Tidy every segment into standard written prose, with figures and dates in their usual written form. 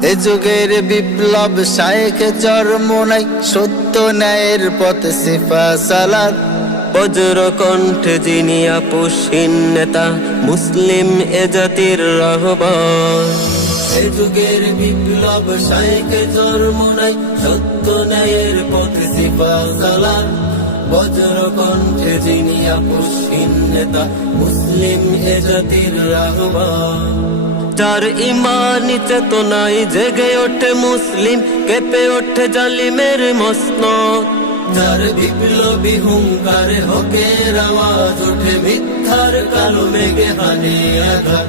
এ যুগের বিপ্লব শায়েখে চরমোনাই, সত্য ন্যায়ের পথে সিফা সালাত। বজ্র কণ্ঠে যিনি আপোষহীন নেতা, মুসলিম এ জাতির রাহবার। এ যুগের বিপ্লব শায়েখে চরমোনাই, সত্য ন্যায়ের পথে সিফা সালাত। বজ্র কণ্ঠে যিনি আপোষহীন নেতা, মুসলিম এ জাতির রাহবার। যার ইমানি চেতনায় জেগে ওঠে মুসলিম, কেঁপে ওঠে জালিমের মসনদ। যার বিপ্লবী হুঙ্কারে হকের আওয়াজ ওঠে, মিথ্যার কালো মেঘে হানে আঘাত।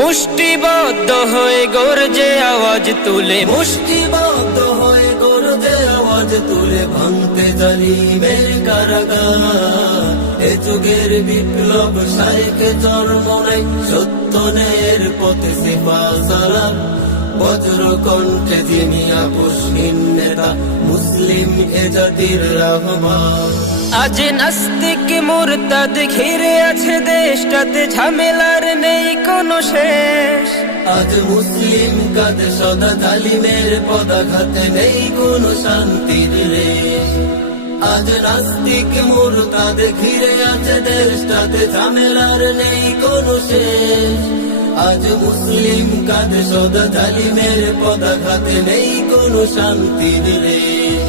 মুষ্টিবদ্ধ হয়ে গর্জে আওয়াজ তুলে, মুষ্টিবদ্ধ হয়ে গর্জে আওয়াজ তুলে, ভাঙতে জালিমের কারাগার। এ যুগের বিপ্লব শায়েখে চরমোনাই, সত্য ন্যায়ের পথে সিফা সালাত। বজ্র কণ্ঠে যিনি আপোষহীন নেতা, মুসলিম এ জাতির রাহবার। আজ নাস্তিক মুরতাদ ঘিরে আছে দেশটাতে, ঝামেলার নেই কোনো শেষ। আজ মুসলিম কাঁধে সদা জালিমের পদাঘাতে, নেই কোনো শান্তির রেশ। আজ নাস্তিক মুরতাদ ঘিরে আছে দেশটাতে, ঝামেলার নেই কোনো শেষ। আজ মুসলিম কাঁধে সদা জালিমের পদাঘাতে, নেই কোনো শান্তির রেশ।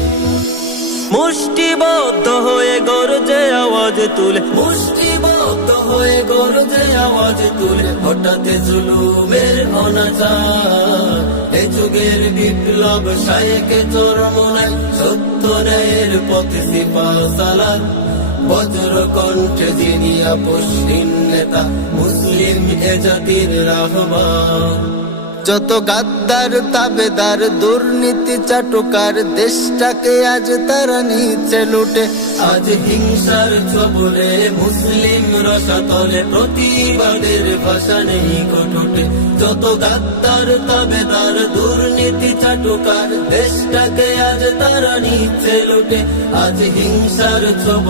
মুষ্টিবদ্ধ হয়ে গর্জে আওয়াজ তুলে, মুষ্টিবদ্ধ হয়ে গর্জে আওয়াজ তুলে, হঠাৎ জুলুমের অনাচার। এ যুগের বিপ্লব শায়েখে চরমোনাই, সত্য ন্যায়ের পথে সিফা সালাত। বজ্র কণ্ঠে যিনি আপোষহীন নেতা, মুসলিম এ জাতির রাহবার। যত গাদ্দার তাবেদার দুর্নীতি চাটুকার, দেশটাকে আজ তারা নিচে লুটে। আজ হিংসার ছবলে মুসলিম রসাতলে, প্রতিবাদের ভাষা নেই কটুটে। যত গাদ্দার তাবেদার দুর্নীতি চাটুকার, দেশটাকে আজ তারা নিচে লুটে। আজ হিংসার ছবলে